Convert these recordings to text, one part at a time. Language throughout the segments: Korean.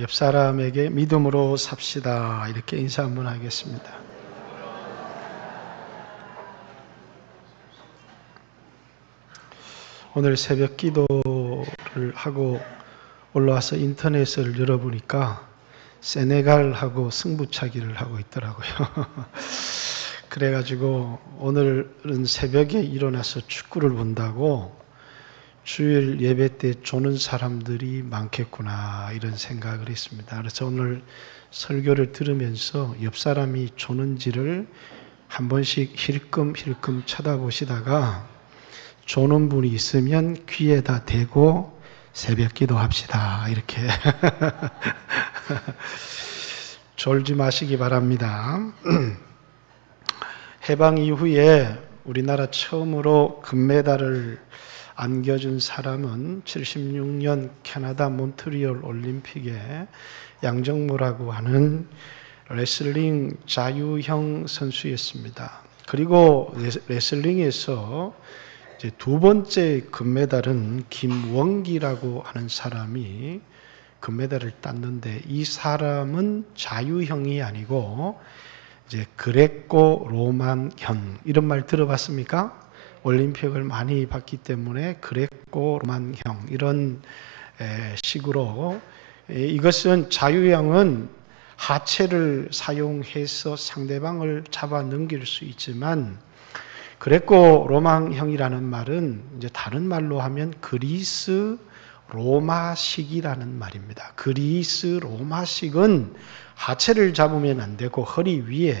옆 사람에게 믿음으로 삽시다 이렇게 인사 한번 하겠습니다. 오늘 새벽 기도를 하고 올라와서 인터넷을 열어보니까 세네갈하고 승부차기를 하고 있더라고요. 그래가지고 오늘은 새벽에 일어나서 축구를 본다고 주일 예배 때 조는 사람들이 많겠구나 이런 생각을 했습니다. 그래서 오늘 설교를 들으면서 옆 사람이 조는지를 한 번씩 힐끔힐끔 쳐다보시다가 조는 분이 있으면 귀에다 대고 새벽 기도합시다 이렇게 졸지 마시기 바랍니다. 해방 이후에 우리나라 처음으로 금메달을 안겨준 사람은 76년 캐나다 몬트리올 올림픽에 양정모라고 하는 레슬링 자유형 선수였습니다. 그리고 레슬링에서 이제 두 번째 금메달은 김원기라고 하는 사람이 금메달을 땄는데 이 사람은 자유형이 아니고 이제 그레코 로만형 이런 말 들어봤습니까? 올림픽을 많이 봤기 때문에 그레코 로만형 이런 식으로 이것은 자유형은 하체를 사용해서 상대방을 잡아 넘길 수 있지만 그레코 로만형이라는 말은 이제 다른 말로 하면 그리스 로마식이라는 말입니다. 그리스 로마식은 하체를 잡으면 안 되고 허리 위에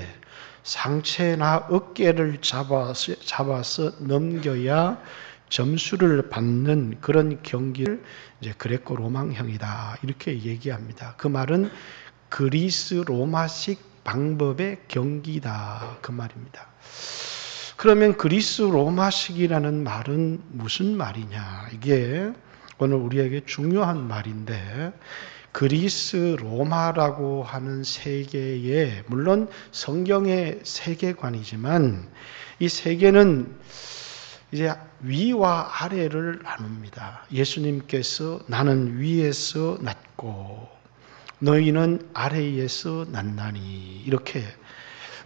상체나 어깨를 잡아서 넘겨야 점수를 받는 그런 경기를 이제 그레코 로마형이다 이렇게 얘기합니다. 그 말은 그리스 로마식 방법의 경기다 그 말입니다. 그러면 그리스 로마식이라는 말은 무슨 말이냐? 이게 오늘 우리에게 중요한 말인데 그리스 로마라고 하는 세계에 물론 성경의 세계관이지만 이 세계는 이제 위와 아래를 나눕니다. 예수님께서 나는 위에서 났고 너희는 아래에서 났나니 이렇게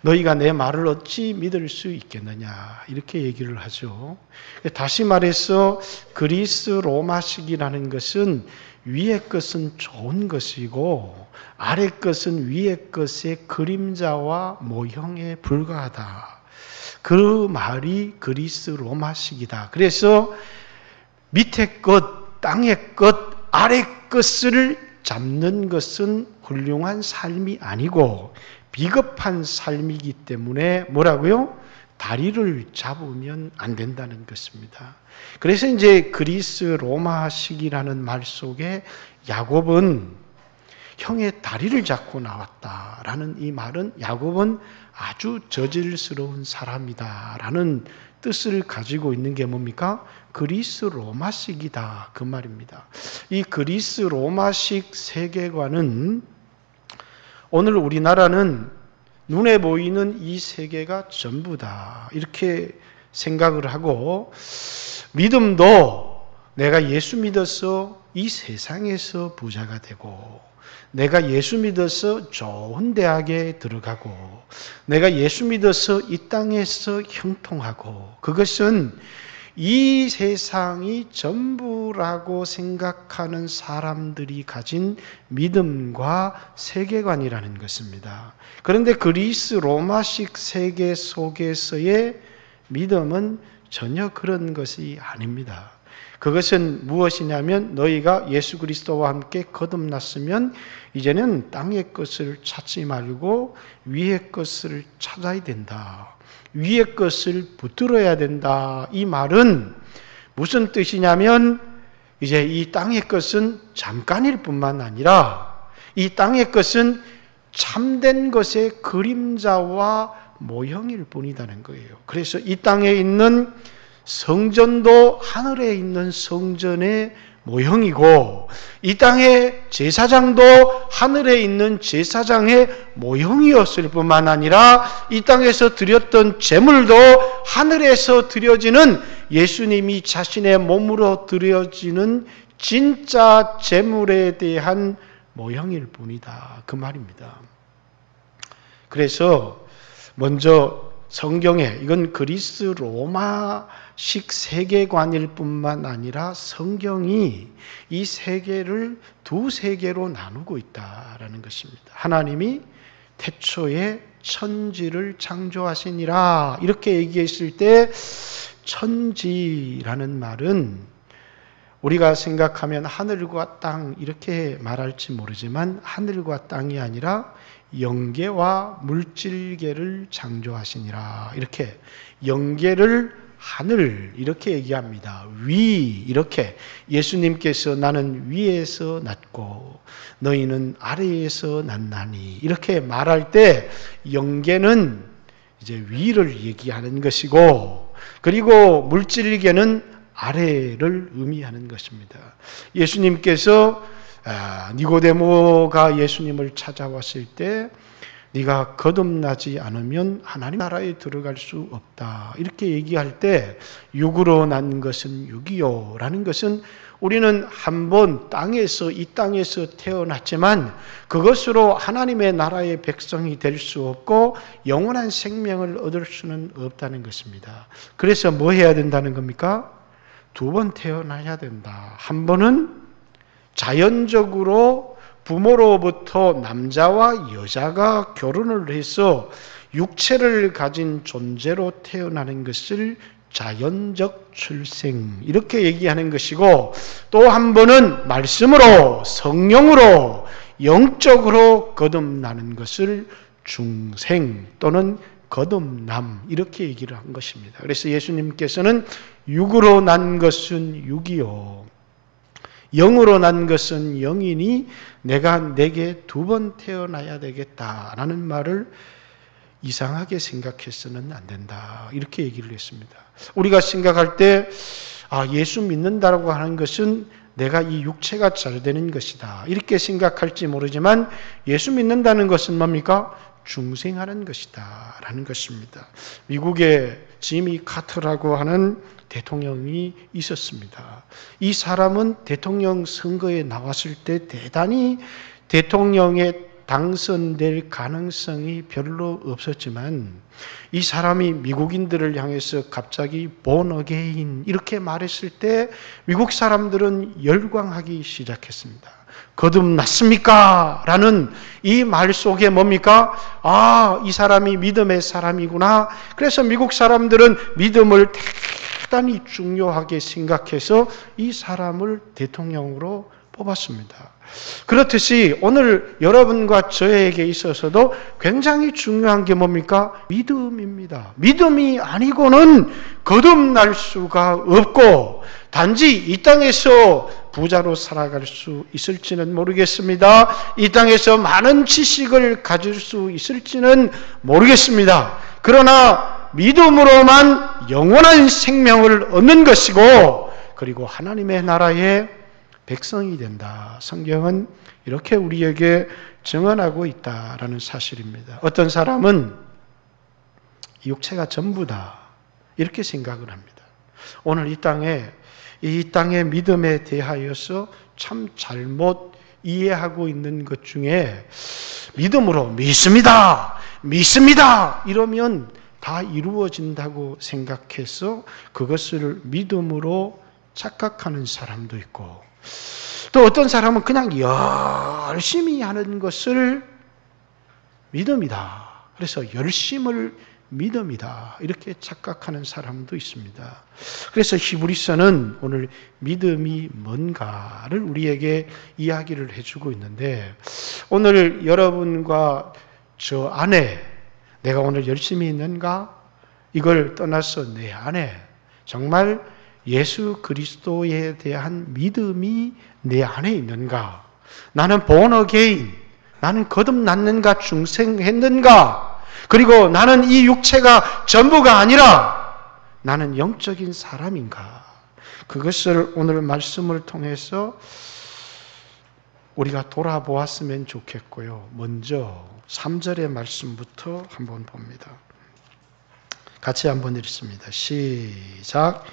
너희가 내 말을 어찌 믿을 수 있겠느냐 이렇게 얘기를 하죠. 다시 말해서 그리스 로마식이라는 것은 위의 것은 좋은 것이고 아래 것은 위의 것의 그림자와 모형에 불과하다. 그 말이 그리스 로마식이다. 그래서 밑에 것, 땅의 것, 아래 것을 잡는 것은 훌륭한 삶이 아니고 비겁한 삶이기 때문에 뭐라고요? 다리를 잡으면 안 된다는 것입니다. 그래서 이제 그리스 로마식이라는 말 속에 야곱은 형의 다리를 잡고 나왔다라는 이 말은 야곱은 아주 저질스러운 사람이다라는 뜻을 가지고 있는 게 뭡니까? 그리스 로마식이다 그 말입니다. 이 그리스 로마식 세계관은 오늘 우리나라는 눈에 보이는 이 세계가 전부다 이렇게 생각을 하고 믿음도 내가 예수 믿어서 이 세상에서 부자가 되고 내가 예수 믿어서 좋은 대학에 들어가고 내가 예수 믿어서 이 땅에서 형통하고 그것은 이 세상이 전부라고 생각하는 사람들이 가진 믿음과 세계관이라는 것입니다. 그런데 그리스 로마식 세계 속에서의 믿음은 전혀 그런 것이 아닙니다. 그것은 무엇이냐면 너희가 예수 그리스도와 함께 거듭났으면 이제는 땅의 것을 찾지 말고 위의 것을 찾아야 된다. 위의 것을 붙들어야 된다. 이 말은 무슨 뜻이냐면 이제 이 땅의 것은 잠깐일 뿐만 아니라 이 땅의 것은 참된 것의 그림자와 모형일 뿐이라는 거예요. 그래서 이 땅에 있는 성전도 하늘에 있는 성전의 모형이고 이 땅의 제사장도 하늘에 있는 제사장의 모형이었을 뿐만 아니라 이 땅에서 드렸던 제물도 하늘에서 드려지는 예수님이 자신의 몸으로 드려지는 진짜 제물에 대한 모형일 뿐이다. 그 말입니다. 그래서 먼저 성경에, 이건 그리스 로마식 세계관일 뿐만 아니라 성경이 이 세계를 두 세계로 나누고 있다라는 것입니다. 하나님이 태초에 천지를 창조하시니라 이렇게 얘기했을 때, 천지라는 말은 우리가 생각하면 하늘과 땅 이렇게 말할지 모르지만, 하늘과 땅이 아니라 영계와 물질계를 창조하시니라, 이렇게 영계를 하늘 이렇게 얘기합니다. 위 이렇게, 예수님께서 나는 위에서 났고 너희는 아래에서 났나니 이렇게 말할 때, 영계는 이제 위를 얘기하는 것이고, 그리고 물질계는 아래를 의미하는 것입니다. 예수님께서 니고데모가 예수님을 찾아왔을 때, 네가 거듭나지 않으면 하나님 나라에 들어갈 수 없다 이렇게 얘기할 때, 육으로 난 것은 육이요 라는 것은, 우리는 한번 이 땅에서 태어났지만 그것으로 하나님의 나라의 백성이 될 수 없고 영원한 생명을 얻을 수는 없다는 것입니다. 그래서 뭐 해야 된다는 겁니까? 두 번 태어나야 된다. 한 번은 자연적으로 부모로부터 남자와 여자가 결혼을 해서 육체를 가진 존재로 태어나는 것을 자연적 출생 이렇게 얘기하는 것이고, 또 한 번은 말씀으로, 성령으로, 영적으로 거듭나는 것을 중생 또는 거듭남 이렇게 얘기를 한 것입니다. 그래서 예수님께서는 육으로 난 것은 육이요, 영으로 난 것은 영이니 내가 내게 두 번 태어나야 되겠다라는 말을 이상하게 생각해서는 안 된다 이렇게 얘기를 했습니다. 우리가 생각할 때 예수 믿는다고 하는 것은 내가 이 육체가 잘 되는 것이다 이렇게 생각할지 모르지만, 예수 믿는다는 것은 뭡니까? 중생하는 것이다 라는 것입니다. 미국에 지미 카터라고 하는 대통령이 있었습니다. 이 사람은 대통령 선거에 나왔을 때 대단히 대통령에 당선될 가능성이 별로 없었지만, 이 사람이 미국인들을 향해서 갑자기 born again 이렇게 말했을 때 미국 사람들은 열광하기 시작했습니다. 거듭났습니까? 라는 이 말 속에 뭡니까? 이 사람이 믿음의 사람이구나. 그래서 미국 사람들은 믿음을 대단히 중요하게 생각해서 이 사람을 대통령으로 뽑았습니다. 그렇듯이 오늘 여러분과 저에게 있어서도 굉장히 중요한 게 뭡니까? 믿음입니다. 믿음이 아니고는 거듭날 수가 없고, 단지 이 땅에서 부자로 살아갈 수 있을지는 모르겠습니다. 이 땅에서 많은 지식을 가질 수 있을지는 모르겠습니다. 그러나 믿음으로만 영원한 생명을 얻는 것이고, 그리고 하나님의 나라의 백성이 된다. 성경은 이렇게 우리에게 증언하고 있다라는 사실입니다. 어떤 사람은 육체가 전부다 이렇게 생각을 합니다. 오늘 이 땅의 믿음에 대하여서 참 잘못 이해하고 있는 것 중에, 믿음으로 믿습니다 이러면 다 이루어진다고 생각해서 그것을 믿음으로 착각하는 사람도 있고, 또 어떤 사람은 그냥 열심히 하는 것을 믿음이다, 그래서 열심을 믿음이다 이렇게 착각하는 사람도 있습니다. 그래서 히브리서는 오늘 믿음이 뭔가를 우리에게 이야기를 해주고 있는데, 오늘 여러분과 저 안에 내가 오늘 열심히 있는가? 이걸 떠나서 내 안에 정말 예수 그리스도에 대한 믿음이 내 안에 있는가? 나는 born again, 나는 거듭났는가? 중생했는가? 그리고 나는 이 육체가 전부가 아니라 나는 영적인 사람인가? 그것을 오늘 말씀을 통해서 우리가 돌아보았으면 좋겠고요. 먼저 3절의 말씀부터 한번 봅니다. 같이 한번 읽습니다. 시작.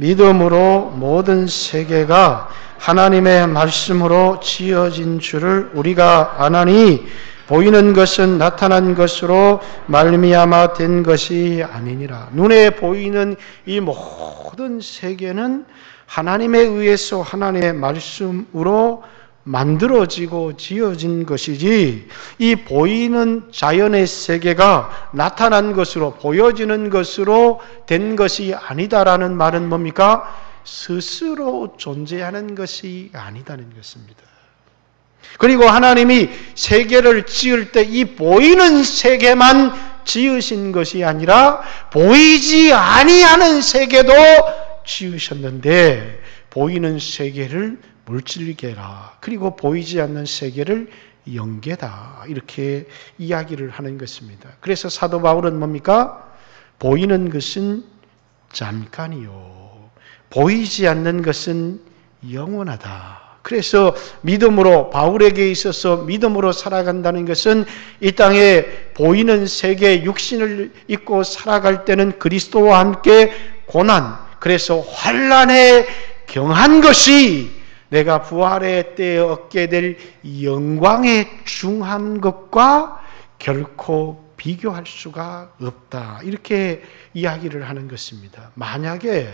믿음으로 모든 세계가 하나님의 말씀으로 지어진 줄을 우리가 아나니 보이는 것은 나타난 것으로 말미암아 된 것이 아니니라. 눈에 보이는 이 모든 세계는 하나님에 의해서 하나님의 말씀으로 만들어지고 지어진 것이지, 이 보이는 자연의 세계가 나타난 것으로, 보여지는 것으로 된 것이 아니다라는 말은 뭡니까? 스스로 존재하는 것이 아니다는 것입니다. 그리고 하나님이 세계를 지을 때 이 보이는 세계만 지으신 것이 아니라 보이지 아니하는 세계도 지으셨는데, 보이는 세계를 물질계라, 그리고 보이지 않는 세계를 영계다, 이렇게 이야기를 하는 것입니다. 그래서 사도 바울은 뭡니까? 보이는 것은 잠깐이요, 보이지 않는 것은 영원하다. 그래서 믿음으로, 바울에게 있어서 믿음으로 살아간다는 것은 이 땅에 보이는 세계 육신을 입고 살아갈 때는 그리스도와 함께 고난, 그래서 환난에 경한 것이 내가 부활의 때에 얻게 될 영광에 중한 것과 결코 비교할 수가 없다, 이렇게 이야기를 하는 것입니다. 만약에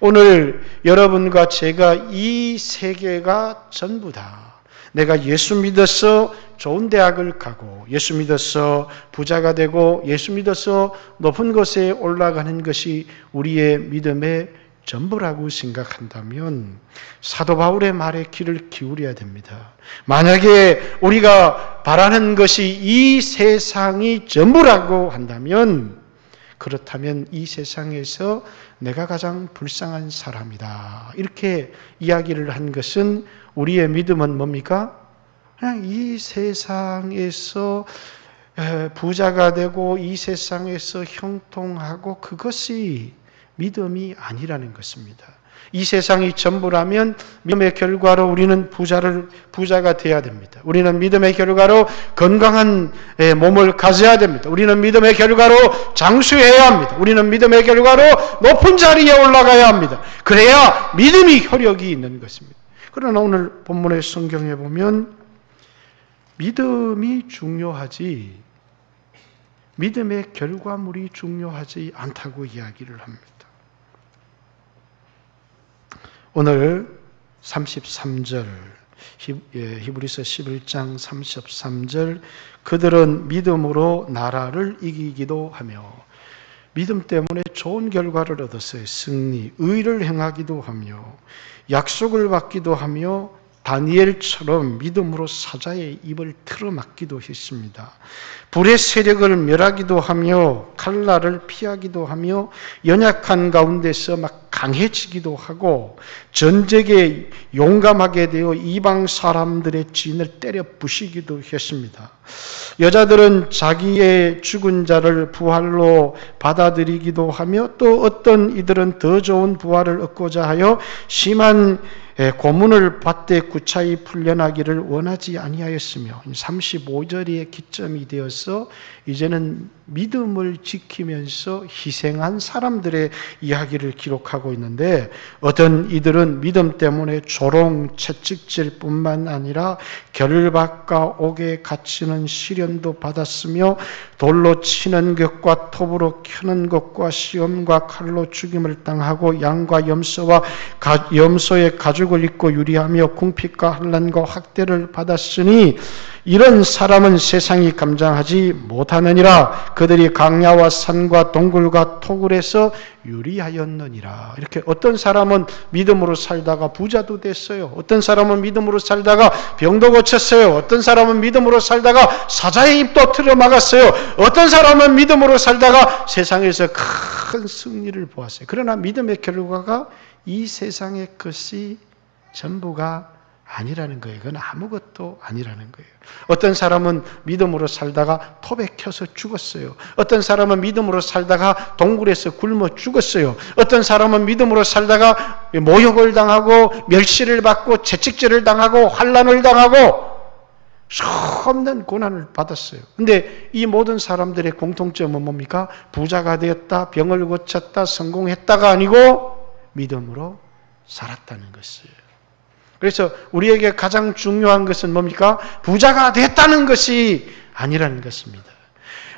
오늘 여러분과 제가 이 세계가 전부다, 내가 예수 믿어서 좋은 대학을 가고 예수 믿어서 부자가 되고 예수 믿어서 높은 곳에 올라가는 것이 우리의 믿음의 전부라고 생각한다면 사도 바울의 말에 귀를 기울여야 됩니다. 만약에 우리가 바라는 것이 이 세상이 전부라고 한다면, 그렇다면 이 세상에서 내가 가장 불쌍한 사람이다, 이렇게 이야기를 한 것은, 우리의 믿음은 뭡니까? 그냥 이 세상에서 부자가 되고 이 세상에서 형통하고, 그것이 믿음이 아니라는 것입니다. 이 세상이 전부라면 믿음의 결과로 우리는 부자가 되어야 됩니다. 우리는 믿음의 결과로 건강한 몸을 가져야 됩니다. 우리는 믿음의 결과로 장수해야 합니다. 우리는 믿음의 결과로 높은 자리에 올라가야 합니다. 그래야 믿음이 효력이 있는 것입니다. 그러나 오늘 본문의 성경에 보면 믿음이 중요하지 믿음의 결과물이 중요하지 않다고 이야기를 합니다. 오늘 33절, 히브리서 11장 33절, 그들은 믿음으로 나라를 이기기도 하며, 믿음 때문에 좋은 결과를 얻었어요. 승리, 의를 행하기도 하며, 약속을 받기도 하며, 다니엘처럼 믿음으로 사자의 입을 틀어막기도 했습니다. 불의 세력을 멸하기도 하며, 칼날을 피하기도 하며, 연약한 가운데서 막 강해지기도 하고, 전쟁에 용감하게 되어 이방 사람들의 진을 때려 부시기도 했습니다. 여자들은 자기의 죽은 자를 부활로 받아들이기도 하며, 또 어떤 이들은 더 좋은 부활을 얻고자 하여 심한 고문을 받되 구차히 풀려나기를 원하지 아니하였으며, 35절의 기점이 되어서 이제는 믿음을 지키면서 희생한 사람들의 이야기를 기록하고 있는데, 어떤 이들은 믿음 때문에 조롱, 채찍질 뿐만 아니라 결박과 옥에 갇히는 시련도 받았으며, 돌로 치는 것과 톱으로 켜는 것과 시험과 칼로 죽임을 당하고, 양과 염소의 가죽을 입고 유리하며 궁핍과 환난과 학대를 받았으니, 이런 사람은 세상이 감당하지 못하느니라. 그들이 강야와 산과 동굴과 토굴에서 유리하였느니라. 이렇게 어떤 사람은 믿음으로 살다가 부자도 됐어요. 어떤 사람은 믿음으로 살다가 병도 고쳤어요. 어떤 사람은 믿음으로 살다가 사자의 입도 틀어막았어요. 어떤 사람은 믿음으로 살다가 세상에서 큰 승리를 보았어요. 그러나 믿음의 결과가 이 세상의 것이 전부가 아니라는 거예요. 그건 아무것도 아니라는 거예요. 어떤 사람은 믿음으로 살다가 톱에 켜서 죽었어요. 어떤 사람은 믿음으로 살다가 동굴에서 굶어 죽었어요. 어떤 사람은 믿음으로 살다가 모욕을 당하고 멸시를 받고 채찍질을 당하고 환난을 당하고 수없는 고난을 받았어요. 근데 이 모든 사람들의 공통점은 뭡니까? 부자가 되었다, 병을 고쳤다, 성공했다가 아니고 믿음으로 살았다는 것이에요. 그래서 우리에게 가장 중요한 것은 뭡니까? 부자가 됐다는 것이 아니라는 것입니다.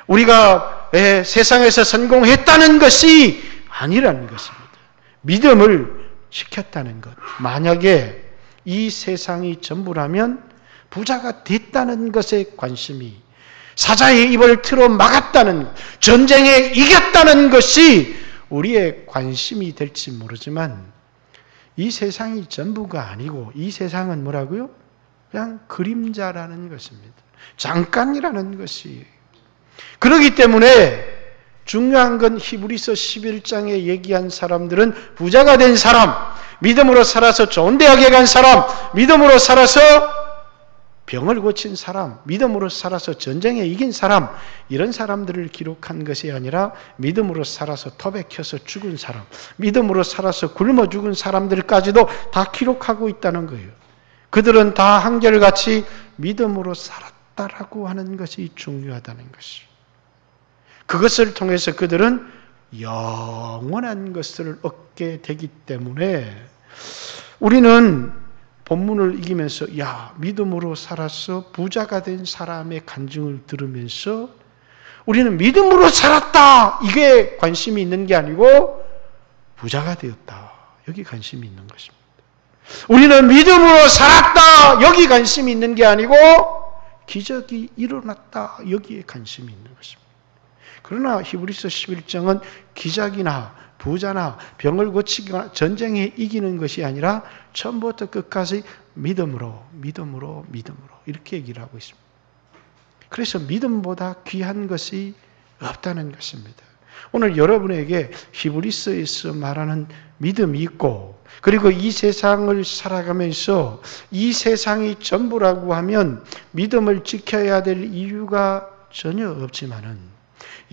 우리가 세상에서 성공했다는 것이 아니라는 것입니다. 믿음을 지켰다는 것. 만약에 이 세상이 전부라면 부자가 됐다는 것에 관심이, 사자의 입을 틀어 막았다는, 전쟁에 이겼다는 것이 우리의 관심이 될지 모르지만 이 세상이 전부가 아니고 이 세상은 뭐라고요? 그냥 그림자라는 것입니다. 잠깐이라는 것이에요. 그렇기 때문에 중요한 건 히브리서 11장에 얘기한 사람들은 부자가 된 사람, 믿음으로 살아서 좋은 대학에 간 사람, 믿음으로 살아서 병을 고친 사람, 믿음으로 살아서 전쟁에 이긴 사람, 이런 사람들을 기록한 것이 아니라 믿음으로 살아서 토백혀서 죽은 사람, 믿음으로 살아서 굶어 죽은 사람들까지도 다 기록하고 있다는 거예요. 그들은 다 한결같이 믿음으로 살았다라고 하는 것이 중요하다는 것이죠. 그것을 통해서 그들은 영원한 것을 얻게 되기 때문에 우리는 본문을 읽으면서 믿음으로 살아서 부자가 된 사람의 간증을 들으면서 우리는 믿음으로 살았다, 이게 관심이 있는 게 아니고 부자가 되었다, 여기 관심이 있는 것입니다. 우리는 믿음으로 살았다, 여기 관심이 있는 게 아니고 기적이 일어났다, 여기에 관심이 있는 것입니다. 그러나 히브리서 11장은 기적이나 부자나 병을 고치거나 전쟁에 이기는 것이 아니라 처음부터 끝까지 믿음으로 이렇게 얘기를 하고 있습니다. 그래서 믿음보다 귀한 것이 없다는 것입니다. 오늘 여러분에게 히브리서에서 말하는 믿음이 있고, 그리고 이 세상을 살아가면서 이 세상이 전부라고 하면 믿음을 지켜야 될 이유가 전혀 없지만은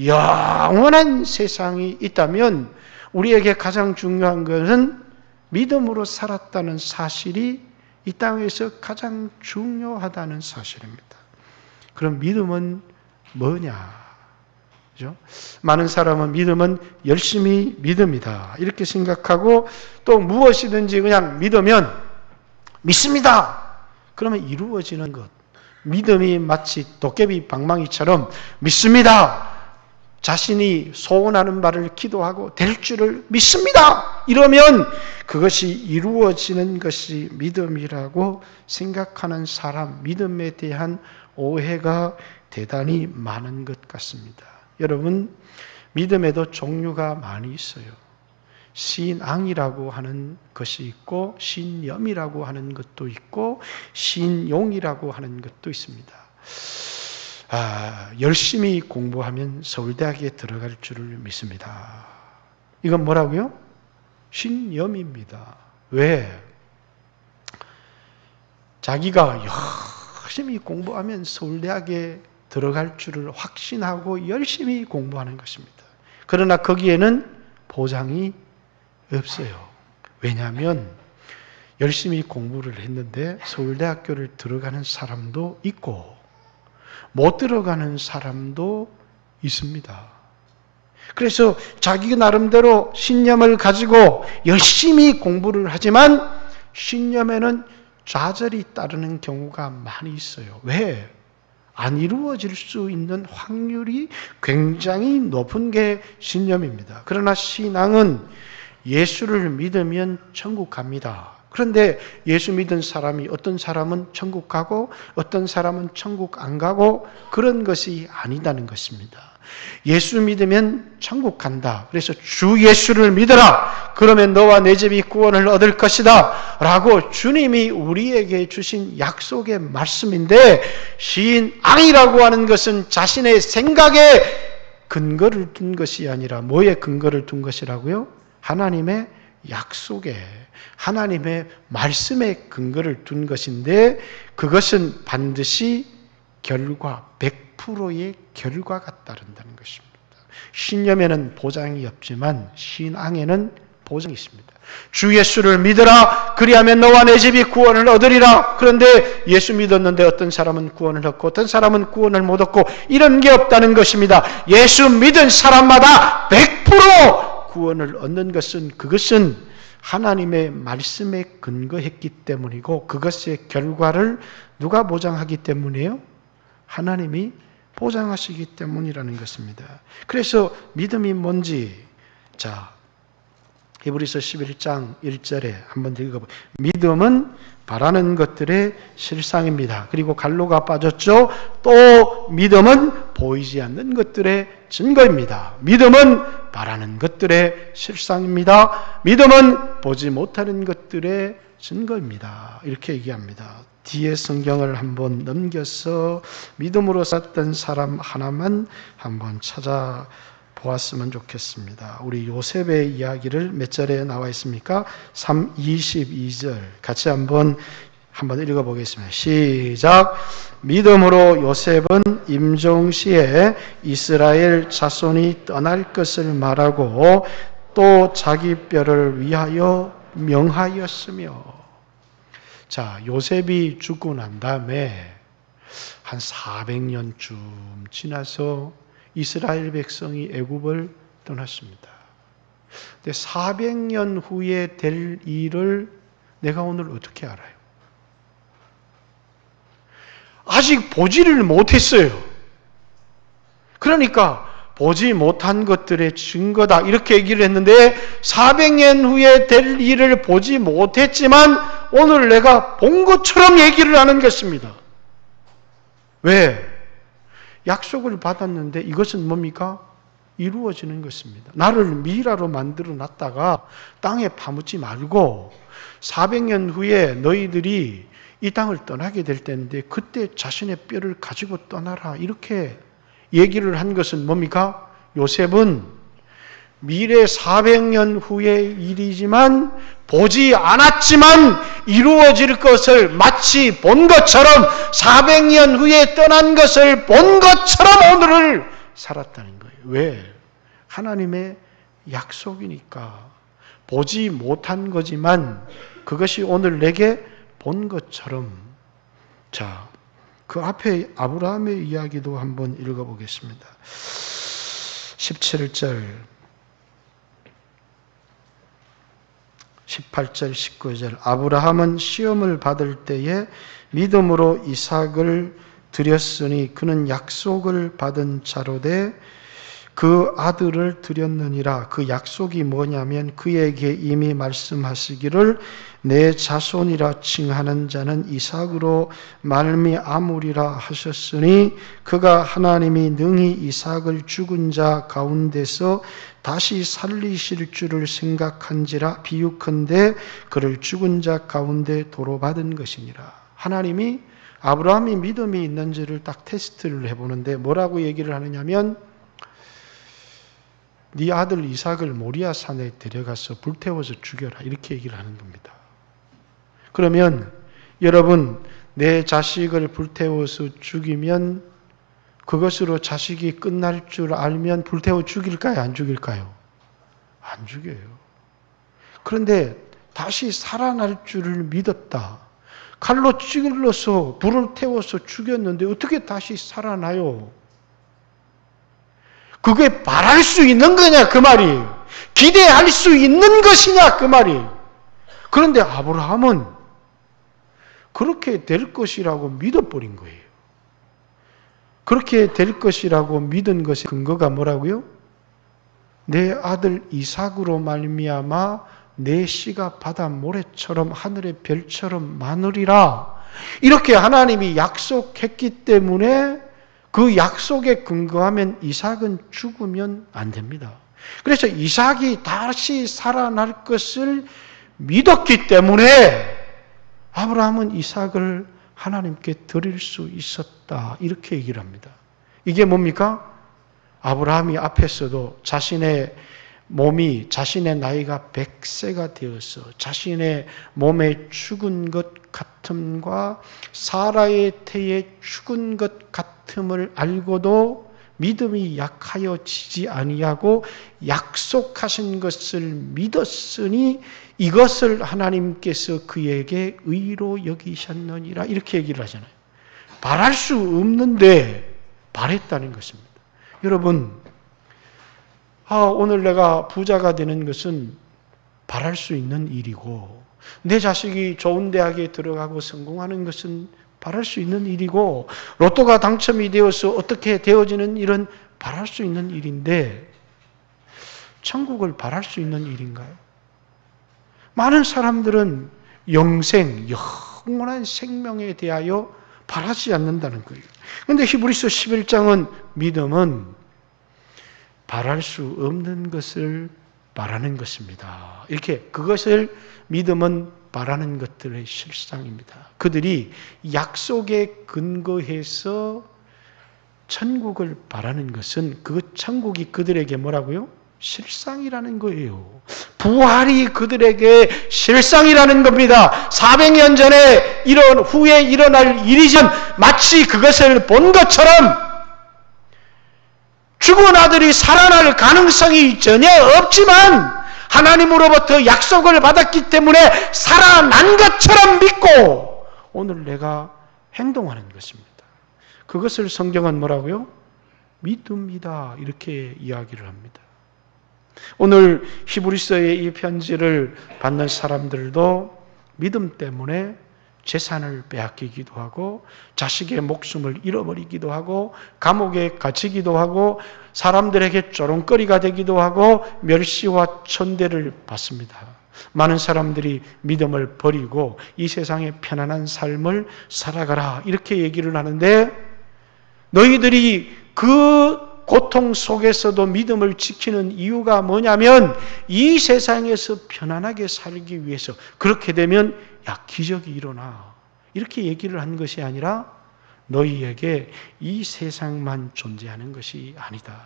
영원한 세상이 있다면 우리에게 가장 중요한 것은 믿음으로 살았다는 사실이 이 땅에서 가장 중요하다는 사실입니다. 그럼 믿음은 뭐냐? 그죠? 많은 사람은 믿음은 열심히 믿음이다, 이렇게 생각하고 또 무엇이든지 그냥 믿으면 믿습니다, 그러면 이루어지는 것. 믿음이 마치 도깨비 방망이처럼 믿습니다, 자신이 소원하는 바를 기도하고 될 줄을 믿습니다, 이러면 그것이 이루어지는 것이 믿음이라고 생각하는 사람, 믿음에 대한 오해가 대단히 많은 것 같습니다. 여러분, 믿음에도 종류가 많이 있어요. 신앙이라고 하는 것이 있고 신념이라고 하는 것도 있고 신용이라고 하는 것도 있습니다. 열심히 공부하면 서울대학에 들어갈 줄을 믿습니다. 이건 뭐라고요? 신념입니다. 왜? 자기가 열심히 공부하면 서울대학에 들어갈 줄을 확신하고 열심히 공부하는 것입니다. 그러나 거기에는 보장이 없어요. 왜냐하면 열심히 공부를 했는데 서울대학교를 들어가는 사람도 있고 못 들어가는 사람도 있습니다. 그래서 자기 나름대로 신념을 가지고 열심히 공부를 하지만 신념에는 좌절이 따르는 경우가 많이 있어요. 왜? 안 이루어질 수 있는 확률이 굉장히 높은 게 신념입니다. 그러나 신앙은 예수를 믿으면 천국 갑니다. 그런데 예수 믿은 사람이 어떤 사람은 천국 가고 어떤 사람은 천국 안 가고 그런 것이 아니다는 것입니다. 예수 믿으면 천국 간다. 그래서 주 예수를 믿어라. 그러면 너와 내 집이 구원을 얻을 것이다. 라고 주님이 우리에게 주신 약속의 말씀인데 신앙이라고 하는 것은 자신의 생각에 근거를 둔 것이 아니라 뭐에 근거를 둔 것이라고요? 하나님의 약속에, 하나님의 말씀에 근거를 둔 것인데 그것은 반드시 결과, 100%의 결과가 따른다는 것입니다. 신념에는 보장이 없지만 신앙에는 보장이 있습니다. 주 예수를 믿으라. 그리하면 너와 내 집이 구원을 얻으리라. 그런데 예수 믿었는데 어떤 사람은 구원을 얻고 어떤 사람은 구원을 못 얻고 이런 게 없다는 것입니다. 예수 믿은 사람마다 100% 구원을 얻는 것은 그것은 하나님의 말씀에 근거했기 때문이고 그것의 결과를 누가 보장하기 때문이에요? 하나님이 보장하시기 때문이라는 것입니다. 그래서 믿음이 뭔지 자 히브리서 11장 1절에 한번 읽어보세요. 믿음은 바라는 것들의 실상입니다. 그리고 갈로가 빠졌죠. 또 믿음은 보이지 않는 것들의 증거입니다. 믿음은 바라는 것들의 실상입니다. 믿음은 보지 못하는 것들의 증거입니다. 이렇게 얘기합니다. 뒤에 성경을 한번 넘겨서 믿음으로 살았던 사람 하나만 한번 찾아보았으면 좋겠습니다. 우리 요셉의 이야기를 몇 절에 나와 있습니까? 22절 같이 한번 읽어보겠습니다. 시작. 믿음으로 요셉은 임종시에 이스라엘 자손이 떠날 것을 말하고 또 자기 뼈를 위하여 명하였으며. 자, 요셉이 죽고 난 다음에 한 400년쯤 지나서 이스라엘 백성이 애굽을 떠났습니다. 근데 400년 후에 될 일을 내가 오늘 어떻게 알아요? 아직 보지를 못했어요. 그러니까 보지 못한 것들의 증거다 이렇게 얘기를 했는데 400년 후에 될 일을 보지 못했지만 오늘 내가 본 것처럼 얘기를 하는 것입니다. 왜? 약속을 받았는데 이것은 뭡니까? 이루어지는 것입니다. 나를 미라로 만들어 놨다가 땅에 파묻지 말고 400년 후에 너희들이 이 땅을 떠나게 될 때인데 그때 자신의 뼈를 가지고 떠나라 이렇게 얘기를 한 것은 뭡니까? 요셉은 미래 400년 후의 일이지만 보지 않았지만 이루어질 것을 마치 본 것처럼 400년 후에 떠난 것을 본 것처럼 오늘을 살았다는 거예요. 왜? 하나님의 약속이니까. 보지 못한 거지만 그것이 오늘 내게 본 것처럼. 자, 그 앞에 아브라함의 이야기도 한번 읽어보겠습니다. 17절, 18절, 19절. 아브라함은 시험을 받을 때에 믿음으로 이삭을 드렸으니 그는 약속을 받은 자로되 그 아들을 드렸느니라. 그 약속이 뭐냐면 그에게 이미 말씀하시기를 내 자손이라 칭하는 자는 이삭으로 말미암으리라 하셨으니 그가 하나님이 능히 이삭을 죽은 자 가운데서 다시 살리실 줄을 생각한지라 비유컨대 그를 죽은 자 가운데 도로 받은 것이니라. 하나님이 아브라함이 믿음이 있는지를 딱 테스트를 해보는데 뭐라고 얘기를 하느냐면 네 아들 이삭을 모리아 산에 데려가서 불태워서 죽여라 이렇게 얘기를 하는 겁니다. 그러면 여러분 내 자식을 불태워서 죽이면 그것으로 자식이 끝날 줄 알면 불태워 죽일까요? 안 죽일까요? 안 죽여요. 그런데 다시 살아날 줄을 믿었다. 칼로 찔러서 불을 태워서 죽였는데 어떻게 다시 살아나요? 그게 바랄 수 있는 거냐 그 말이에요. 기대할 수 있는 것이냐 그 말이에요. 그런데 아브라함은 그렇게 될 것이라고 믿어버린 거예요. 그렇게 될 것이라고 믿은 것의 근거가 뭐라고요? 내 아들 이삭으로 말미암아 내 씨가 바다 모래처럼 하늘의 별처럼 많으리라. 이렇게 하나님이 약속했기 때문에 그 약속에 근거하면 이삭은 죽으면 안 됩니다. 그래서 이삭이 다시 살아날 것을 믿었기 때문에 아브라함은 이삭을 하나님께 드릴 수 있었다. 이렇게 얘기를 합니다. 이게 뭡니까? 아브라함이 앞에서도 자신의 몸이 자신의 나이가 100세가 되어서 자신의 몸에 죽은 것 같음과 사라의 태에 죽은 것 같음을 알고도 믿음이 약하여 지지 아니하고 약속하신 것을 믿었으니 이것을 하나님께서 그에게 의로 여기셨느니라 이렇게 얘기를 하잖아요. 바랄 수 없는데 바랬다는 것입니다. 여러분 오늘 내가 부자가 되는 것은 바랄 수 있는 일이고, 내 자식이 좋은 대학에 들어가고 성공하는 것은 바랄 수 있는 일이고, 로또가 당첨이 되어서 어떻게 되어지는 일은 바랄 수 있는 일인데, 천국을 바랄 수 있는 일인가요? 많은 사람들은 영생, 영원한 생명에 대하여 바라지 않는다는 거예요. 그런데 히브리서 11장은 믿음은 바랄 수 없는 것을 바라는 것입니다. 이렇게 그것을 믿음은 바라는 것들의 실상입니다. 그들이 약속에 근거해서 천국을 바라는 것은 그 천국이 그들에게 뭐라고요? 실상이라는 거예요. 부활이 그들에게 실상이라는 겁니다. 400년 전에 후에 일어날 일이지만 마치 그것을 본 것처럼 죽은 아들이 살아날 가능성이 전혀 없지만 하나님으로부터 약속을 받았기 때문에 살아난 것처럼 믿고 오늘 내가 행동하는 것입니다. 그것을 성경은 뭐라고요? 믿음이다, 이렇게 이야기를 합니다. 오늘 히브리서의 이 편지를 받는 사람들도 믿음 때문에 재산을 빼앗기기도 하고 자식의 목숨을 잃어버리기도 하고 감옥에 갇히기도 하고 사람들에게 조롱거리가 되기도 하고 멸시와 천대를 받습니다. 많은 사람들이 믿음을 버리고 이 세상의 편안한 삶을 살아가라, 이렇게 얘기를 하는데, 너희들이 그 고통 속에서도 믿음을 지키는 이유가 뭐냐면 이 세상에서 편안하게 살기 위해서, 그렇게 되면 기적이 일어나, 이렇게 얘기를 한 것이 아니라 너희에게 이 세상만 존재하는 것이 아니다.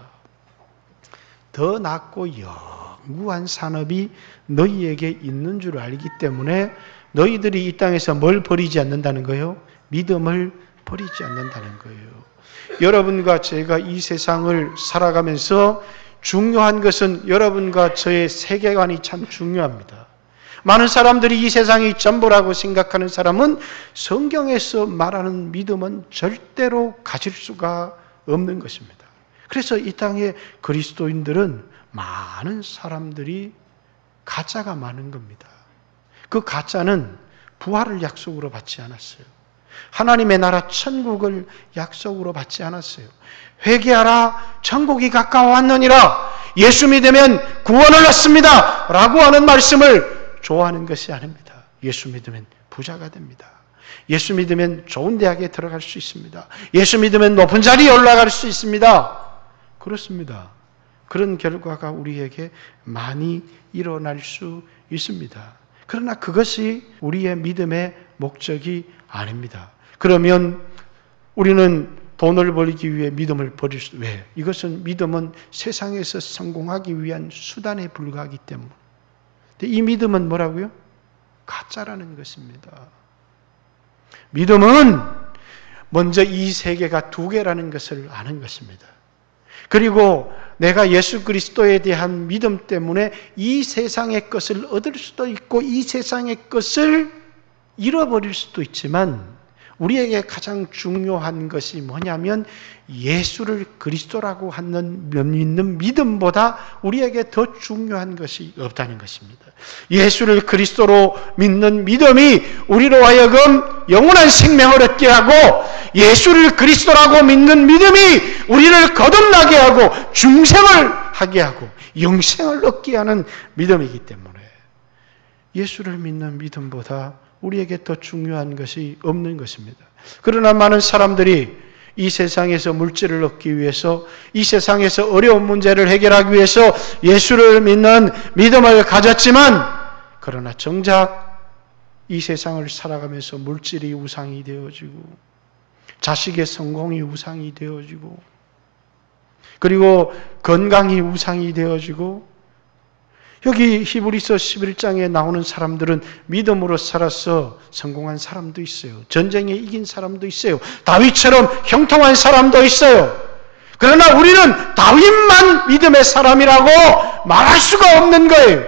더 낫고 영구한 산업이 너희에게 있는 줄 알기 때문에 너희들이 이 땅에서 뭘 버리지 않는다는 거예요? 믿음을 버리지 않는다는 거예요. 여러분과 제가 이 세상을 살아가면서 중요한 것은 여러분과 저의 세계관이 참 중요합니다. 많은 사람들이 이 세상이 전부라고 생각하는 사람은 성경에서 말하는 믿음은 절대로 가질 수가 없는 것입니다. 그래서 이 땅에 그리스도인들은 많은 사람들이 가짜가 많은 겁니다. 그 가짜는 부활을 약속으로 받지 않았어요. 하나님의 나라 천국을 약속으로 받지 않았어요. 회개하라, 천국이 가까워왔느니라, 예수 믿으면 구원을 얻습니다 라고 하는 말씀을 좋아하는 것이 아닙니다. 예수 믿으면 부자가 됩니다. 예수 믿으면 좋은 대학에 들어갈 수 있습니다. 예수 믿으면 높은 자리에 올라갈 수 있습니다. 그렇습니다. 그런 결과가 우리에게 많이 일어날 수 있습니다. 그러나 그것이 우리의 믿음의 목적이 아닙니다. 그러면 우리는 돈을 벌기 위해 믿음을 버릴 수, 왜? 이것은 믿음은 세상에서 성공하기 위한 수단에 불과하기 때문에. 이 믿음은 뭐라고요? 가짜라는 것입니다. 믿음은 먼저 이 세계가 두 개라는 것을 아는 것입니다. 그리고 내가 예수 그리스도에 대한 믿음 때문에 이 세상의 것을 얻을 수도 있고 이 세상의 것을 잃어버릴 수도 있지만 우리에게 가장 중요한 것이 뭐냐면 예수를 그리스도라고 하는 믿는 믿음보다 우리에게 더 중요한 것이 없다는 것입니다. 예수를 그리스도로 믿는 믿음이 우리로 하여금 영원한 생명을 얻게 하고 예수를 그리스도라고 믿는 믿음이 우리를 거듭나게 하고 중생을 하게 하고 영생을 얻게 하는 믿음이기 때문에 예수를 믿는 믿음보다 우리에게 더 중요한 것이 없는 것입니다. 그러나 많은 사람들이 이 세상에서 물질을 얻기 위해서 이 세상에서 어려운 문제를 해결하기 위해서 예수를 믿는 믿음을 가졌지만 그러나 정작 이 세상을 살아가면서 물질이 우상이 되어지고 자식의 성공이 우상이 되어지고 그리고 건강이 우상이 되어지고 여기 히브리서 11장에 나오는 사람들은 믿음으로 살아서 성공한 사람도 있어요. 전쟁에 이긴 사람도 있어요. 다윗처럼 형통한 사람도 있어요. 그러나 우리는 다윗만 믿음의 사람이라고 말할 수가 없는 거예요.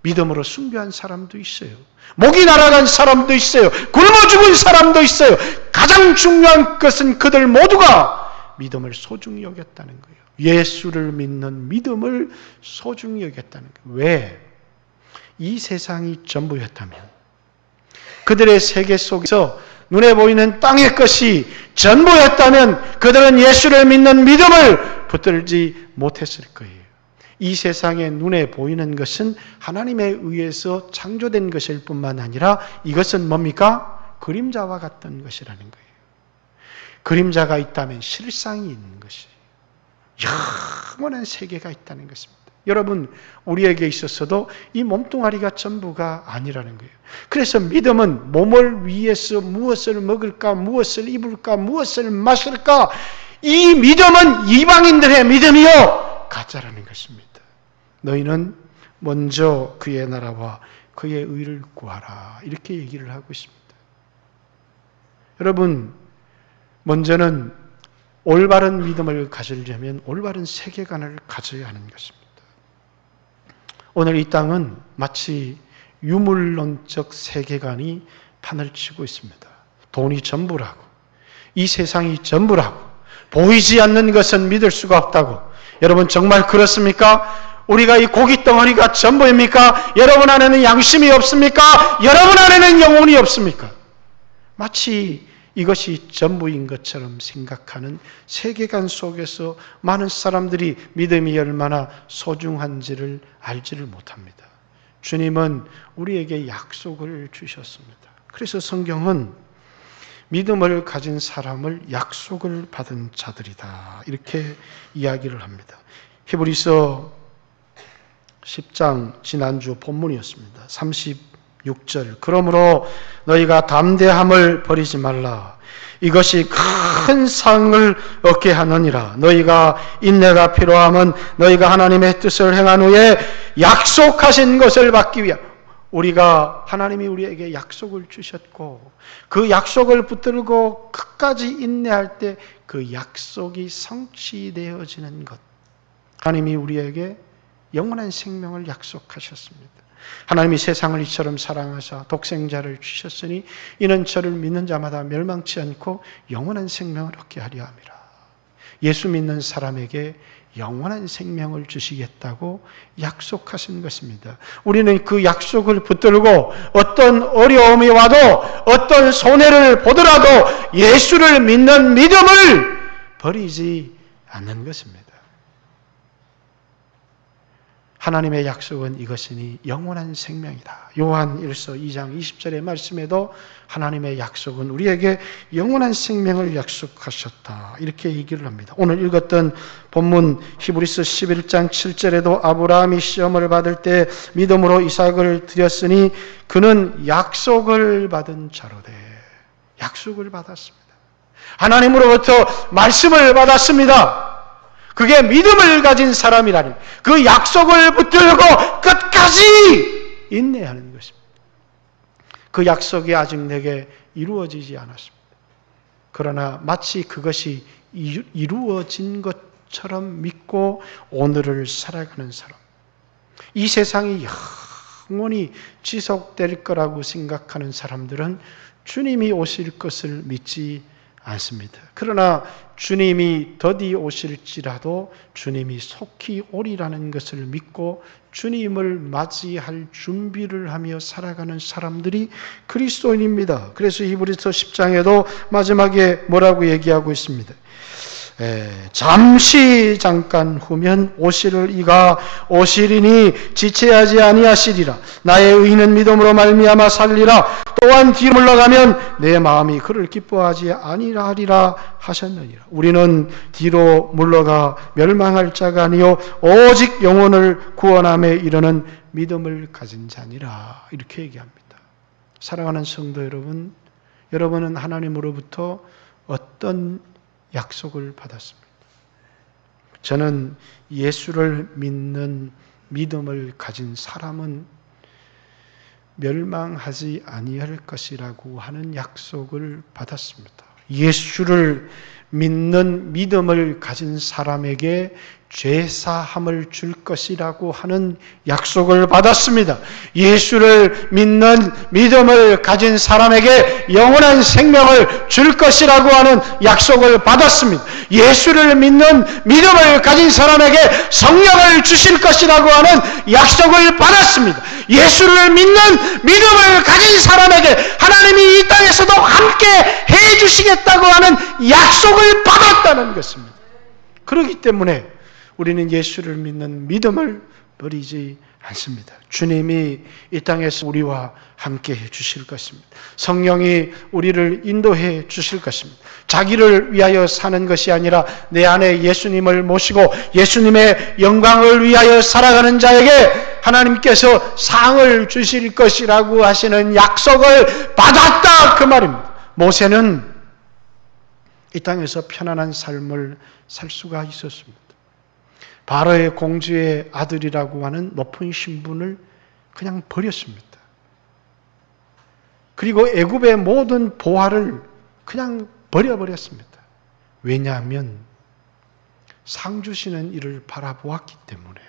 믿음으로 숭배한 사람도 있어요. 목이 날아간 사람도 있어요. 굶어 죽은 사람도 있어요. 가장 중요한 것은 그들 모두가 믿음을 소중히 여겼다는 거예요. 예수를 믿는 믿음을 소중히 여겼다는 거예요. 왜? 이 세상이 전부였다면, 그들의 세계 속에서 눈에 보이는 땅의 것이 전부였다면 그들은 예수를 믿는 믿음을 붙들지 못했을 거예요. 이 세상에 눈에 보이는 것은 하나님에 의해서 창조된 것일 뿐만 아니라 이것은 뭡니까? 그림자와 같던 것이라는 거예요. 그림자가 있다면 실상이 있는 것이, 영원한 세계가 있다는 것입니다. 여러분, 우리에게 있어서도 이 몸뚱아리가 전부가 아니라는 거예요. 그래서 믿음은 몸을 위해서 무엇을 먹을까, 무엇을 입을까, 무엇을 마실까, 이 믿음은 이방인들의 믿음이요 가짜라는 것입니다. 너희는 먼저 그의 나라와 그의 의를 구하라, 이렇게 얘기를 하고 있습니다. 여러분, 먼저는 올바른 믿음을 가지려면 올바른 세계관을 가져야 하는 것입니다. 오늘 이 땅은 마치 유물론적 세계관이 판을 치고 있습니다. 돈이 전부라고, 이 세상이 전부라고, 보이지 않는 것은 믿을 수가 없다고. 여러분, 정말 그렇습니까? 우리가 이 고기 덩어리가 전부입니까? 여러분 안에는 양심이 없습니까? 여러분 안에는 영혼이 없습니까? 마치 이것이 전부인 것처럼 생각하는 세계관 속에서 많은 사람들이 믿음이 얼마나 소중한지를 알지를 못합니다. 주님은 우리에게 약속을 주셨습니다. 그래서 성경은 믿음을 가진 사람을 약속을 받은 자들이다, 이렇게 이야기를 합니다. 히브리서 10장 지난주 본문이었습니다. 36절. 그러므로 너희가 담대함을 버리지 말라. 이것이 큰 상을 얻게 하느니라. 너희가 인내가 필요함은 너희가 하나님의 뜻을 행한 후에 약속하신 것을 받기 위하여. 우리가 하나님이 우리에게 약속을 주셨고 그 약속을 붙들고 끝까지 인내할 때 그 약속이 성취되어지는 것. 하나님이 우리에게 영원한 생명을 약속하셨습니다. 하나님이 세상을 이처럼 사랑하사 독생자를 주셨으니 이는 저를 믿는 자마다 멸망치 않고 영원한 생명을 얻게 하려 함이라. 예수 믿는 사람에게 영원한 생명을 주시겠다고 약속하신 것입니다. 우리는 그 약속을 붙들고 어떤 어려움이 와도 어떤 손해를 보더라도 예수를 믿는 믿음을 버리지 않는 것입니다. 하나님의 약속은 이것이니 영원한 생명이다. 요한 1서 2장 20절의 말씀에도 하나님의 약속은 우리에게 영원한 생명을 약속하셨다, 이렇게 얘기를 합니다. 오늘 읽었던 본문 히브리서 11장 7절에도 아브라함이 시험을 받을 때 믿음으로 이삭을 드렸으니 그는 약속을 받은 자로 돼. 약속을 받았습니다. 하나님으로부터 말씀을 받았습니다. 그게 믿음을 가진 사람이라는, 그 약속을 붙들고 끝까지 인내하는 것입니다. 그 약속이 아직 내게 이루어지지 않았습니다. 그러나 마치 그것이 이루어진 것처럼 믿고 오늘을 살아가는 사람, 이 세상이 영원히 지속될 거라고 생각하는 사람들은 주님이 오실 것을 믿지 않습니다. 그러나 주님이 더디 오실지라도 주님이 속히 오리라는 것을 믿고 주님을 맞이할 준비를 하며 살아가는 사람들이 그리스도인입니다. 그래서 히브리서 10장에도 마지막에 뭐라고 얘기하고 있습니다. 잠시 잠깐 후면 오시를 이가 오시리니 지체하지 아니하시리라. 나의 의인은 믿음으로 말미암아 살리라. 또한 뒤로 물러가면 내 마음이 그를 기뻐하지 아니하리라 하셨느니라. 우리는 뒤로 물러가 멸망할 자가 아니요 오직 영혼을 구원함에 이르는 믿음을 가진 자니라, 이렇게 얘기합니다. 사랑하는 성도 여러분, 여러분은 하나님으로부터 어떤 약속을 받았습니다. 저는 예수를 믿는 믿음을 가진 사람은 멸망하지 아니할 것이라고 하는 약속을 받았습니다. 예수를 믿는 믿음을 가진 사람에게 죄사함을 줄 것이라고 하는 약속을 받았습니다. 예수를 믿는 믿음을 가진 사람에게 영원한 생명을 줄 것이라고 하는 약속을 받았습니다. 예수를 믿는 믿음을 가진 사람에게 성령을 주실 것이라고 하는 약속을 받았습니다. 예수를 믿는 믿음을 가진 사람에게 하나님이 이 땅에서도 함께 해주시겠다고 하는 약속을 받았다는 것입니다. 그렇기 때문에 우리는 예수를 믿는 믿음을 버리지 않습니다. 주님이 이 땅에서 우리와 함께 해 주실 것입니다. 성령이 우리를 인도해 주실 것입니다. 자기를 위하여 사는 것이 아니라 내 안에 예수님을 모시고 예수님의 영광을 위하여 살아가는 자에게 하나님께서 상을 주실 것이라고 하시는 약속을 받았다, 그 말입니다. 모세는 이 땅에서 편안한 삶을 살 수가 있었습니다. 바로의 공주의 아들이라고 하는 높은 신분을 그냥 버렸습니다. 그리고 애굽의 모든 보화를 그냥 버려버렸습니다. 왜냐하면 상 주시는 이를 바라보았기 때문에.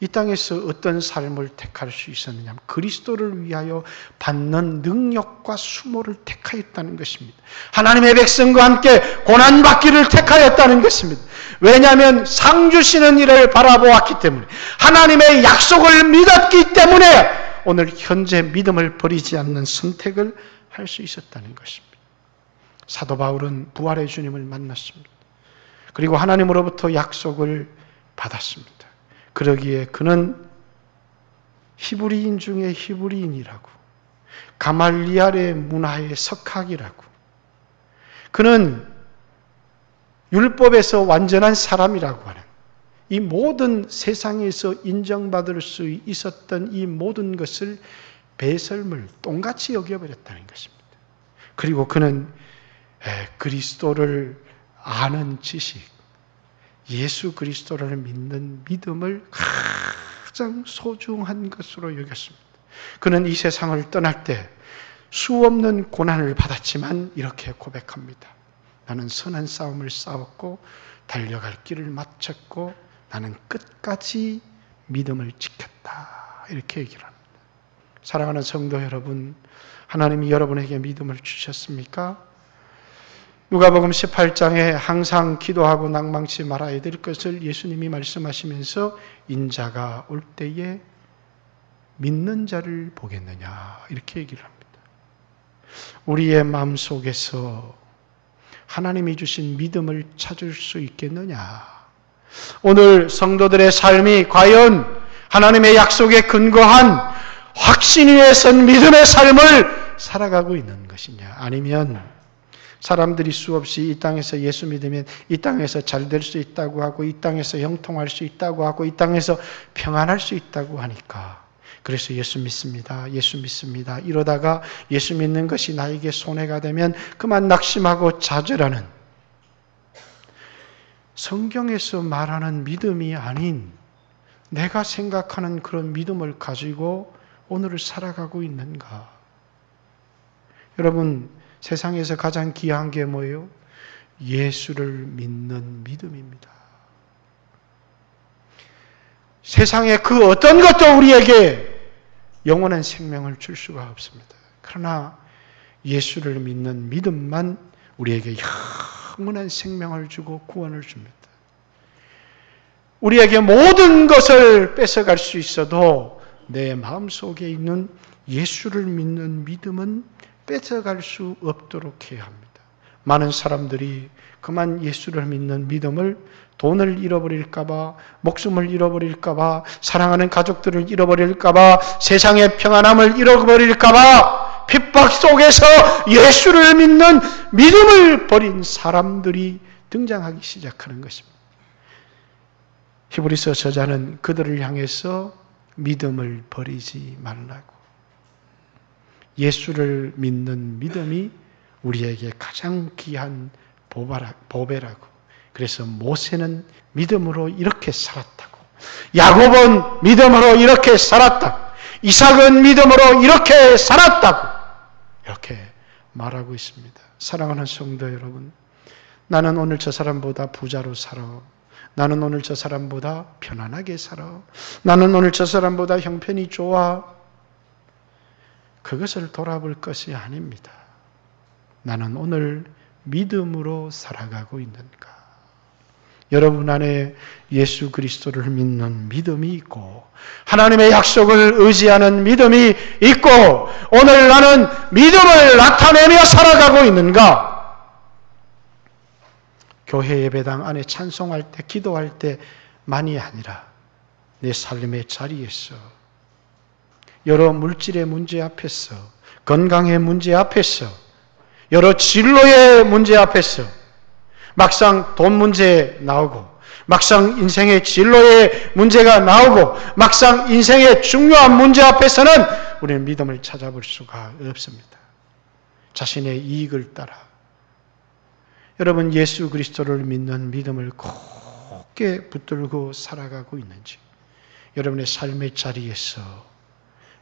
이 땅에서 어떤 삶을 택할 수 있었느냐? 그리스도를 위하여 받는 능력과 수모를 택하였다는 것입니다. 하나님의 백성과 함께 고난받기를 택하였다는 것입니다. 왜냐하면 상 주시는 이를 바라보았기 때문에, 하나님의 약속을 믿었기 때문에 오늘 현재 믿음을 버리지 않는 선택을 할 수 있었다는 것입니다. 사도 바울은 부활의 주님을 만났습니다. 그리고 하나님으로부터 약속을 받았습니다. 그러기에 그는 히브리인 중에 히브리인이라고, 가말리알의 문화의 석학이라고, 그는 율법에서 완전한 사람이라고 하는, 이 모든 세상에서 인정받을 수 있었던 이 모든 것을 배설물, 똥같이 여겨버렸다는 것입니다. 그리고 그는 그리스도를 아는 지식, 예수 그리스도를 믿는 믿음을 가장 소중한 것으로 여겼습니다. 그는 이 세상을 떠날 때 수없는 고난을 받았지만 이렇게 고백합니다. 나는 선한 싸움을 싸웠고 달려갈 길을 마쳤고 나는 끝까지 믿음을 지켰다. 이렇게 얘기를 합니다. 사랑하는 성도 여러분, 하나님이 여러분에게 믿음을 주셨습니까? 누가복음 18장에 항상 기도하고 낭망치 말아야 될 것을 예수님이 말씀하시면서 인자가 올 때에 믿는 자를 보겠느냐, 이렇게 얘기를 합니다. 우리의 마음속에서 하나님이 주신 믿음을 찾을 수 있겠느냐? 오늘 성도들의 삶이 과연 하나님의 약속에 근거한 확신 위에 선 믿음의 삶을 살아가고 있는 것이냐? 아니면 사람들이 수없이 이 땅에서 예수 믿으면 이 땅에서 잘 될 수 있다고 하고, 이 땅에서 형통할 수 있다고 하고, 이 땅에서 평안할 수 있다고 하니까 그래서 예수 믿습니다, 예수 믿습니다, 이러다가 예수 믿는 것이 나에게 손해가 되면 그만 낙심하고 좌절하는, 성경에서 말하는 믿음이 아닌 내가 생각하는 그런 믿음을 가지고 오늘을 살아가고 있는가? 여러분, 세상에서 가장 귀한 게 뭐예요? 예수를 믿는 믿음입니다. 세상의 그 어떤 것도 우리에게 영원한 생명을 줄 수가 없습니다. 그러나 예수를 믿는 믿음만 우리에게 영원한 생명을 주고 구원을 줍니다. 우리에게 모든 것을 뺏어갈 수 있어도 내 마음속에 있는 예수를 믿는 믿음은 뺏어갈 수 없도록 해야 합니다. 많은 사람들이 그만 예수를 믿는 믿음을 돈을 잃어버릴까봐, 목숨을 잃어버릴까봐, 사랑하는 가족들을 잃어버릴까봐, 세상의 평안함을 잃어버릴까봐 핍박 속에서 예수를 믿는 믿음을 버린 사람들이 등장하기 시작하는 것입니다. 히브리서 저자는 그들을 향해서 믿음을 버리지 말라고, 예수를 믿는 믿음이 우리에게 가장 귀한 보배라고. 그래서 모세는 믿음으로 이렇게 살았다고, 야곱은 믿음으로 이렇게 살았다고, 이삭은 믿음으로 이렇게 살았다고 이렇게 말하고 있습니다. 사랑하는 성도 여러분, 나는 오늘 저 사람보다 부자로 살아, 나는 오늘 저 사람보다 편안하게 살아, 나는 오늘 저 사람보다 형편이 좋아, 그것을 돌아볼 것이 아닙니다. 나는 오늘 믿음으로 살아가고 있는가? 여러분 안에 예수 그리스도를 믿는 믿음이 있고 하나님의 약속을 의지하는 믿음이 있고 오늘 나는 믿음을 나타내며 살아가고 있는가? 교회 예배당 안에 찬송할 때, 기도할 때만이 아니라 내 삶의 자리에서 여러 물질의 문제 앞에서, 건강의 문제 앞에서, 여러 진로의 문제 앞에서 막상 돈 문제 나오고 막상 인생의 진로의 문제가 나오고 막상 인생의 중요한 문제 앞에서는 우리는 믿음을 찾아볼 수가 없습니다. 자신의 이익을 따라 여러분 예수 그리스도를 믿는 믿음을 굳게 붙들고 살아가고 있는지 여러분의 삶의 자리에서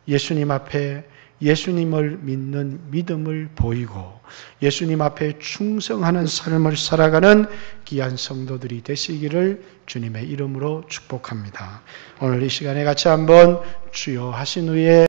예수님 앞에 예수님을 믿는 믿음을 보이고 예수님 앞에 충성하는 삶을 살아가는 귀한 성도들이 되시기를 주님의 이름으로 축복합니다. 오늘 이 시간에 같이 한번 주여 하신 후에